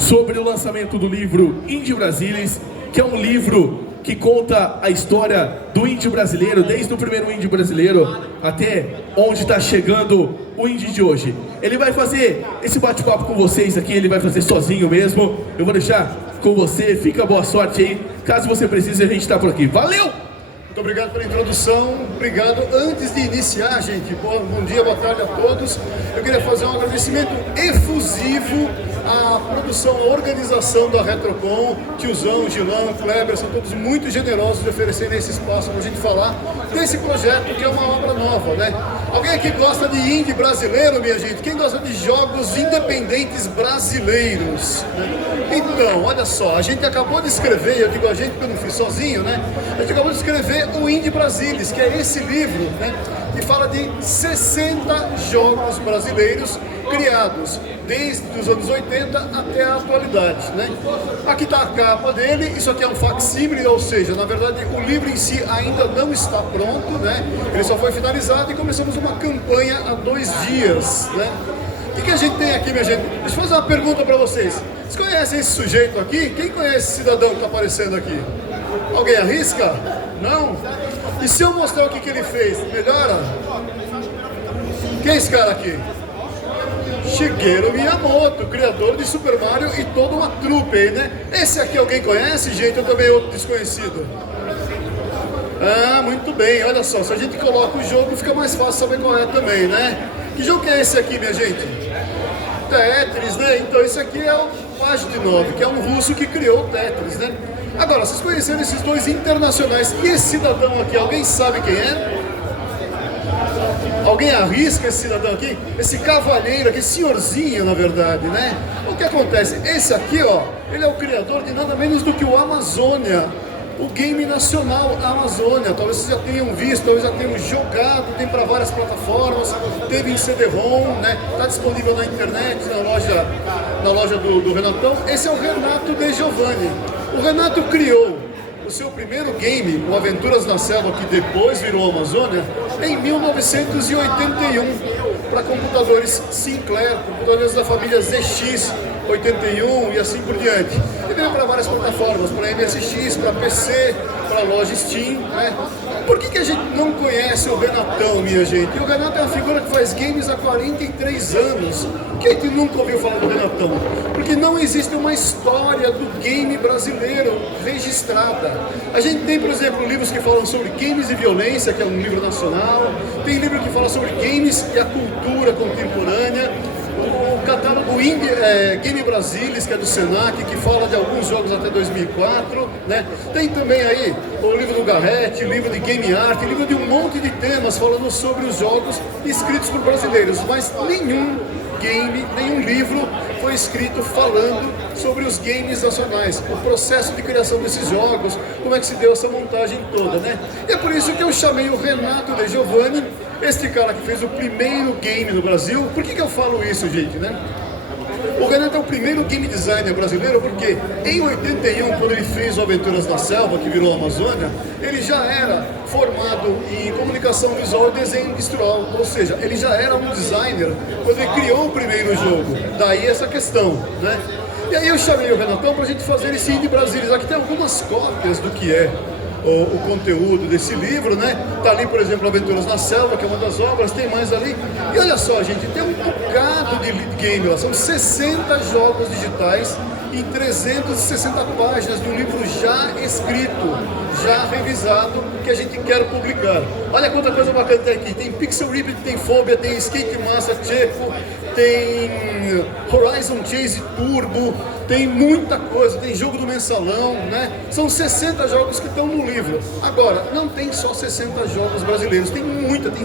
sobre o lançamento do livro Indie Brasilis, que é um livro que conta a história do indie brasileiro, desde o primeiro indie brasileiro até onde está chegando o indie de hoje. Ele vai fazer esse bate-papo com vocês aqui, ele vai fazer sozinho mesmo. Eu vou deixar com você, fica boa sorte aí. Caso você precise, a gente está por aqui. Valeu! Muito obrigado pela introdução, obrigado. Antes de iniciar, gente, bom dia, boa tarde a todos. Eu queria fazer um agradecimento efusivo à produção, à organização da Retrocon. Tiozão, Gilão, Kleber, são todos muito generosos de oferecerem esse espaço para a gente falar desse projeto que é uma obra nova, né? Alguém aqui gosta de indie brasileiro, minha gente? Quem gosta de jogos independentes brasileiros? Então, olha só, a gente acabou de escrever, eu digo a gente porque eu não fiz sozinho, né? A gente acabou de escrever o Indie Brasilis, que é esse livro, né? Que fala de 60 jogos brasileiros criados desde os anos 80 até a atualidade, né? Aqui está a capa dele, isso aqui é um facsímile, ou seja, na verdade o livro em si ainda não está pronto, né? Ele só foi finalizado e começamos uma campanha há 2 dias, né? O que a gente tem aqui, minha gente? Deixa eu fazer uma pergunta para vocês. Vocês conhecem esse sujeito aqui? Quem conhece esse cidadão que está aparecendo aqui? Alguém arrisca? Não? E se eu mostrar o que ele fez, melhora? Quem é esse cara aqui? Shigeru Miyamoto, criador de Super Mario e toda uma trupe aí, né? Esse aqui alguém conhece, gente? Ou também é outro desconhecido? Ah, muito bem, olha só, se a gente coloca o jogo fica mais fácil saber qual é também, né? Que jogo que é esse aqui, minha gente? Tetris, né? Então esse aqui é o Pajitnov, que é um russo que criou o Tetris, né? Agora, vocês conheceram esses dois internacionais e esse cidadão aqui, alguém sabe quem é? Alguém arrisca esse cidadão aqui? Esse cavalheiro aqui, senhorzinho na verdade, né? O que acontece? Esse aqui, ó, ele é o criador de nada menos do que o Amazônia, o game nacional Amazônia. Talvez vocês já tenham visto, talvez já tenham jogado, tem para várias plataformas, teve em CD-ROM, né? Está disponível na internet, na loja do Renatão. Esse é o Renato De Giovanni. O Renato criou o seu primeiro game, o Aventuras na Selva, que depois virou Amazônia, em 1981, para computadores Sinclair, computadores da família ZX 81 e assim por diante. E veio para várias plataformas, para MSX, para PC, para a loja Steam, né? Por que a gente não conhece o Renatão, minha gente? O Renato é uma figura que faz games há 43 anos. Por que a gente nunca ouviu falar do Renatão? Porque não existe uma história do game brasileiro registrada. A gente tem, por exemplo, livros que falam sobre games e violência, que é um livro nacional. Tem livro que fala sobre games e a cultura contemporânea. O catálogo Game Brasilis, que é do Senac, que fala de alguns jogos até 2004, né? Tem também aí o livro do Garrett, livro de Game Art, livro de um monte de temas falando sobre os jogos escritos por brasileiros, mas nenhum game, nenhum livro foi escrito falando sobre os games nacionais, o processo de criação desses jogos, como é que se deu essa montagem toda, né? E é por isso que eu chamei o Renato De Giovanni, este cara que fez o primeiro game no Brasil. Por que eu falo isso, gente, né? O Renato é o primeiro game designer brasileiro porque em 81, quando ele fez o Aventuras na Selva, que virou Amazônia, ele já era formado em comunicação visual e desenho industrial, ou seja, ele já era um designer quando ele criou o primeiro jogo. Daí essa questão, né? E aí eu chamei o Renatão para a gente fazer esse Indie Brasilis. Aqui tem algumas cópias do que é o conteúdo desse livro, né? Tá ali, por exemplo, Aventuras na Selva, que é uma das obras, tem mais ali. E olha só, gente, tem um bocado de game lá, são 60 jogos digitais em 360 páginas de um livro já escrito, já revisado, que a gente quer publicar. Olha quanta coisa bacana tem aqui. Tem Pixel Ripped, tem Phobia, tem Skate Master Checo, tem Horizon Chase Turbo, tem muita coisa, tem jogo do mensalão, né? São 60 jogos que estão no livro. Agora, não tem só 60 jogos brasileiros, tem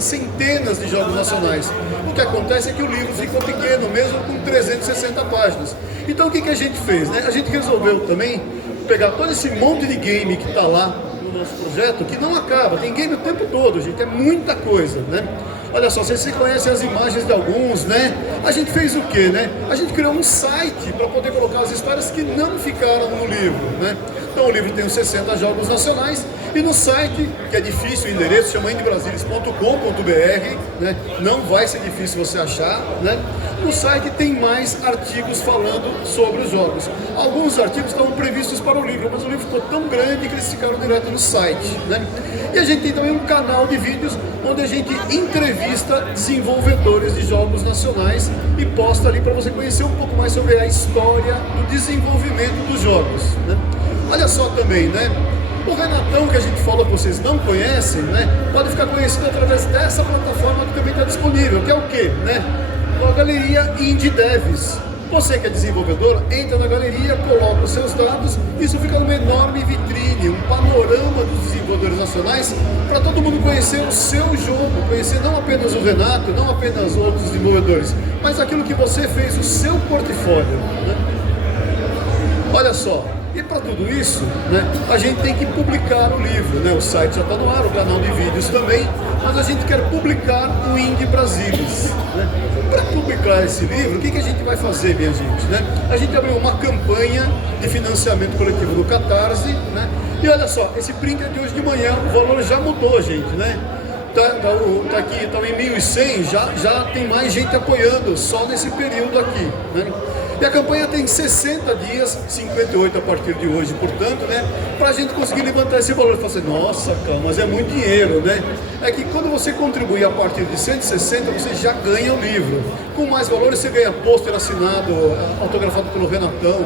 centenas de jogos nacionais. O que acontece é que o livro ficou pequeno, mesmo com 360 páginas. Então o que a gente fez, né? A gente resolveu também pegar todo esse monte de game que está lá no nosso projeto, que não acaba, tem game o tempo todo, gente, é muita coisa, né? Olha só, vocês conhecem as imagens de alguns, né? A gente fez o quê, né? A gente criou um site para poder colocar as histórias que não ficaram no livro, né? Então o livro tem os 60 jogos nacionais e no site, que é difícil o endereço, chama indiebrasilis.com.br, né? Não vai ser difícil você achar, né? No site tem mais artigos falando sobre os jogos. Alguns artigos estavam previstos para o livro, mas o livro ficou tão grande que eles ficaram direto no site, né? E a gente tem também um canal de vídeos onde a gente entrevista desenvolvedores de jogos nacionais e posta ali para você conhecer um pouco mais sobre a história do desenvolvimento dos jogos, né? Olha só também, né? O Renatão, que a gente fala que vocês não conhecem, né? Pode ficar conhecido através dessa plataforma que também está disponível, que é o quê, né? A galeria Indie Devs. Você que é desenvolvedor, entra na galeria, coloca os seus dados, isso fica numa enorme vitrine, um panorama dos desenvolvedores nacionais, para todo mundo conhecer o seu jogo, conhecer não apenas o Renato, não apenas outros desenvolvedores, mas aquilo que você fez, o seu portfólio, né? Olha só, e para tudo isso, né, a gente tem que publicar o livro, né? O site já está no ar, o canal de vídeos também, mas a gente quer publicar o Indie Brasilis, né? Para publicar esse livro, o que a gente vai fazer, minha gente, né? A gente abriu uma campanha de financiamento coletivo no Catarse, né? E olha só, esse printer de hoje de manhã, o valor já mudou, gente, né? Tá aqui, tá em 1.100, já tem mais gente apoiando só nesse período aqui, né? E a campanha tem 60 dias, 58 a partir de hoje, portanto, né, para a gente conseguir levantar esse valor. Você fala assim, nossa, cara, mas é muito dinheiro, né? É que quando você contribui a partir de 160, você já ganha o livro. Com mais valores, você ganha pôster assinado, autografado pelo Renatão,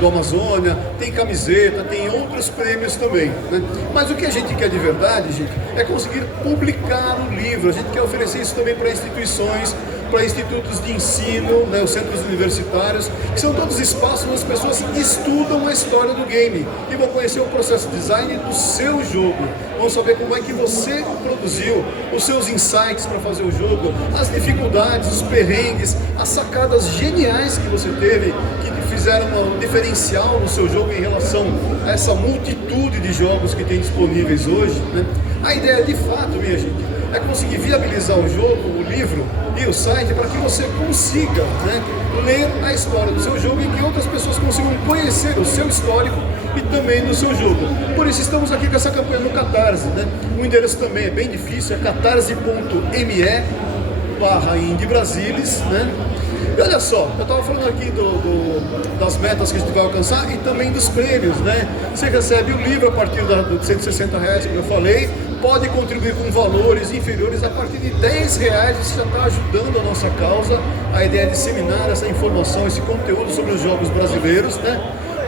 do Amazônia, tem camiseta, tem outros prêmios também, né? Mas o que a gente quer de verdade, gente, é conseguir publicar o livro. A gente quer oferecer isso também para instituições, para institutos de ensino, né, os centros universitários, que são todos espaços onde as pessoas estudam a história do game e vão conhecer o processo de design do seu jogo, vão saber como é que você produziu, os seus insights para fazer o jogo, as dificuldades, os perrengues, as sacadas geniais que você teve, que fizeram um diferencial no seu jogo em relação a essa multitude de jogos que tem disponíveis hoje, né? A ideia de fato, minha gente, é conseguir viabilizar o jogo, o livro e o site para que você consiga, né, ler a história do seu jogo e que outras pessoas consigam conhecer o seu histórico e também do seu jogo. Por isso estamos aqui com essa campanha no Catarse, né? O endereço também é bem difícil, é catarse.me/Indie Brasilis, né? E olha só, eu estava falando aqui das metas que a gente vai alcançar e também dos prêmios, né? Você recebe o livro a partir de R$160, como eu falei, pode contribuir com valores inferiores a partir de R$10, você já está ajudando a nossa causa. A ideia é disseminar essa informação, esse conteúdo sobre os jogos brasileiros, né?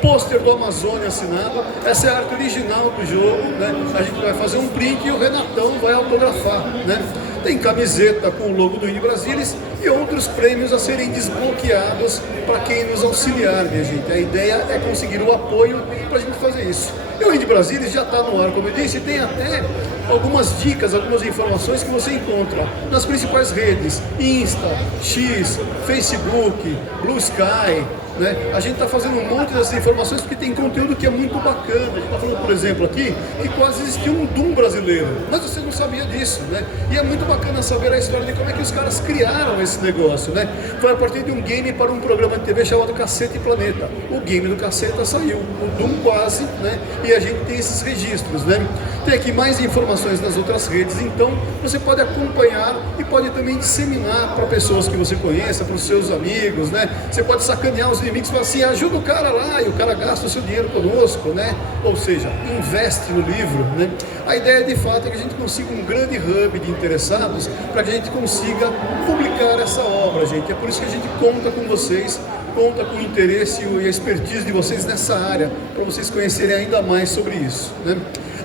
Pôster do Amazônia assinado, essa é a arte original do jogo, né? A gente vai fazer um print e o Renatão vai autografar, né? Tem camiseta com o logo do Indie Brasilis e outros prêmios a serem desbloqueados para quem nos auxiliar, minha gente. A ideia é conseguir o apoio para a gente fazer isso. E o Indie Brasilis já está no ar, como eu disse, tem até algumas dicas, algumas informações que você encontra nas principais redes, Insta, X, Facebook, Blue Sky, né? A gente está fazendo um monte dessas informações porque tem conteúdo que é muito bacana. A gente está falando, por exemplo, aqui, que quase existia um Doom brasileiro, mas você não sabia disso, né? E é muito bacana saber a história de como é que os caras criaram esse negócio, né? Foi a partir de um game para um programa de TV chamado Caceta e Planeta. O game do Caceta saiu, o Doom quase, né? E a gente tem esses registros, né? Tem aqui mais informações nas outras redes, então você pode acompanhar e pode também disseminar para pessoas que você conheça, para os seus amigos, né? Você pode sacanear os inimigos e falar assim, ajuda o cara lá, e o cara gasta o seu dinheiro conosco, né? Ou seja, investe no livro, né? A ideia de fato é que a gente consiga um grande hub de interessados para que a gente consiga publicar essa obra, gente. É por isso que a gente conta com vocês, conta com o interesse e a expertise de vocês nessa área, para vocês conhecerem ainda mais sobre isso, né?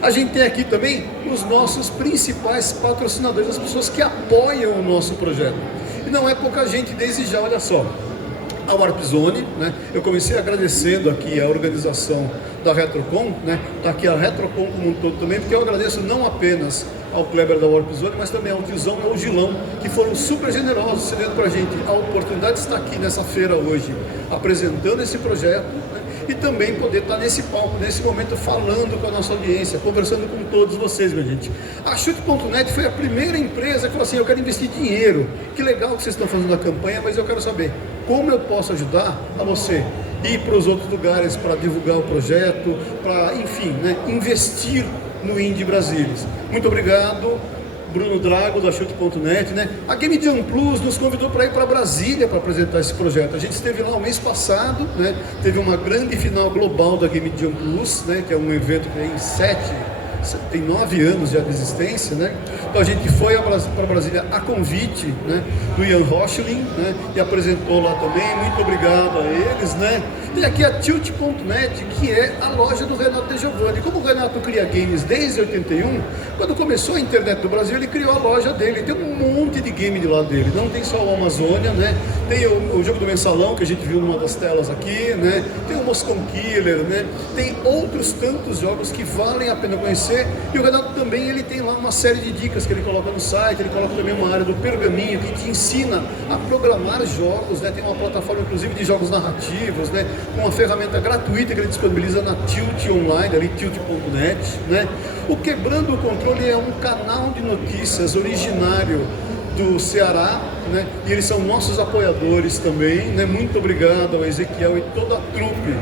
A gente tem aqui também os nossos principais patrocinadores, as pessoas que apoiam o nosso projeto. E não é pouca gente desde já, olha só. A Warp Zone, né? Eu comecei agradecendo aqui a organização da Retrocon, né? Tá aqui a Retrocon como um todo também, porque eu agradeço não apenas ao Kleber da Warp Zone, mas também ao Tiozão e ao Gilão, que foram super generosos, cedendo pra gente a oportunidade de estar aqui nessa feira hoje, apresentando esse projeto, né? E também poder estar nesse palco, nesse momento, falando com a nossa audiência, conversando com todos vocês, minha gente. A Chute.net foi a primeira empresa que falou assim, eu quero investir dinheiro, que legal que vocês estão fazendo a campanha, mas eu quero saber como eu posso ajudar a você ir para os outros lugares para divulgar o projeto, para, enfim, né, investir no Indie Brasilis. Muito obrigado, Bruno Drago da Chute.net, né? A Game Jam Plus nos convidou para ir para Brasília para apresentar esse projeto. A gente esteve lá o mês passado, né? Teve uma grande final global da Game Jam Plus, né? Que é um evento que tem 9 anos já de existência, né? Então a gente foi para Brasília a convite, né, do Ian Rochling, né, e apresentou lá também. Muito obrigado a eles, né? Tem aqui a Tilt.net, que é a loja do Renato De Giovanni. Como o Renato cria games desde 81, quando começou a internet do Brasil, ele criou a loja dele. Tem um monte de game de lá dele. Não tem só o Amazônia, né? Tem o jogo do Mensalão, que a gente viu numa das telas aqui, né? Tem o Moscon Killer, né? Tem outros tantos jogos que valem a pena conhecer. E o Renato também, ele tem lá uma série de dicas que ele coloca no site. Ele coloca também uma área do pergaminho que te ensina a programar jogos, né? Tem uma plataforma, inclusive, de jogos narrativos, né? Com uma ferramenta gratuita que ele disponibiliza na Tilt Online, ali, Tilt.net, né? O Quebrando o Controle é um canal de notícias originário do Ceará, né? E eles são nossos apoiadores também, né? Muito obrigado ao Ezequiel e toda a trupe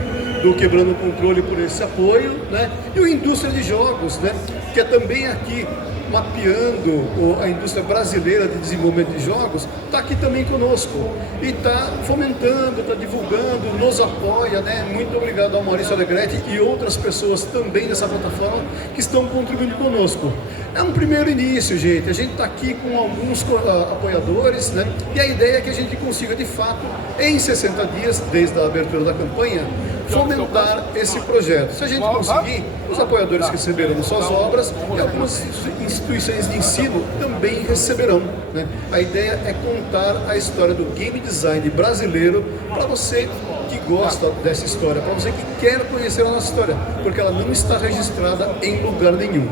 do Quebrando o Controle por esse apoio, né? E o Indústria de Jogos, né? Que é também aqui mapeando a indústria brasileira de desenvolvimento de jogos, está aqui também conosco e está fomentando, está divulgando, nos apoia, né? Muito obrigado ao Maurício Alegretti e outras pessoas também dessa plataforma que estão contribuindo conosco. É um primeiro início, gente. A gente está aqui com alguns apoiadores, né? E a ideia é que a gente consiga, de fato, em 60 dias, desde a abertura da campanha, fomentar esse projeto. Se a gente conseguir, os apoiadores que receberão suas obras e algumas instituições de ensino também receberão, né? A ideia é contar a história do game design brasileiro para você que gosta dessa história, para você que quer conhecer a nossa história, porque ela não está registrada em lugar nenhum.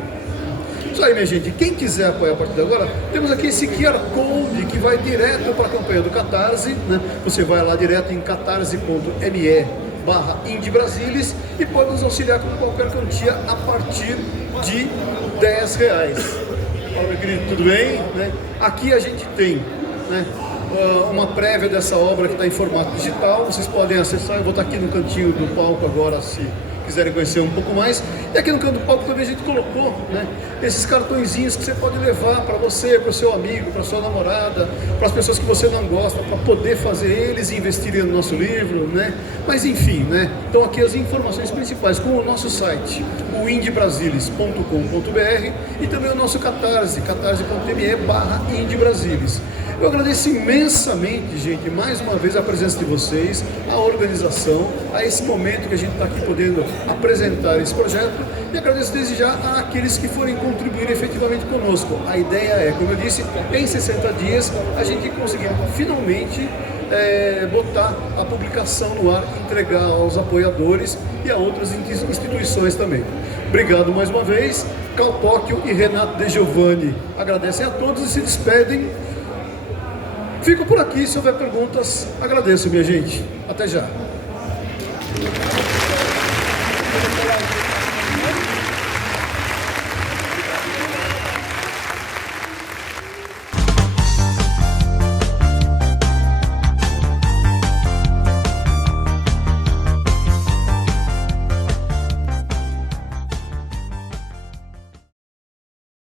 Isso aí, minha gente. Quem quiser apoiar a partir de agora, temos aqui esse QR Code que vai direto para a campanha do Catarse, né? Você vai lá direto em catarse.me/IndieBrasilis e pode nos auxiliar com qualquer quantia a partir de R$10. Fala, meu querido, tudo bem? Né? Aqui a gente tem, né, uma prévia dessa obra que está em formato digital. Vocês podem acessar. Eu vou estar aqui no cantinho do palco agora, se quiserem conhecer um pouco mais. E aqui no canto do palco também a gente colocou, né, esses cartõezinhos que você pode levar para você, para o seu amigo, para a sua namorada, para as pessoas que você não gosta, para poder fazer eles investirem no nosso livro, né? Mas enfim, né? Então aqui as informações principais com o nosso site, o indiebrasilis.com.br, e também o nosso Catarse, catarse.me/IndieBrasilis. Eu agradeço imensamente, gente, mais uma vez a presença de vocês, a organização, a esse momento que a gente está aqui podendo apresentar esse projeto, e agradeço desde já àqueles que forem contribuir efetivamente conosco. A ideia é, como eu disse, em 60 dias a gente conseguir finalmente botar a publicação no ar, entregar aos apoiadores e a outras instituições também. Obrigado mais uma vez. Cal Tóquio e Renato De Giovanni agradecem a todos e se despedem. Fico por aqui, se houver perguntas, agradeço, minha gente. Até já.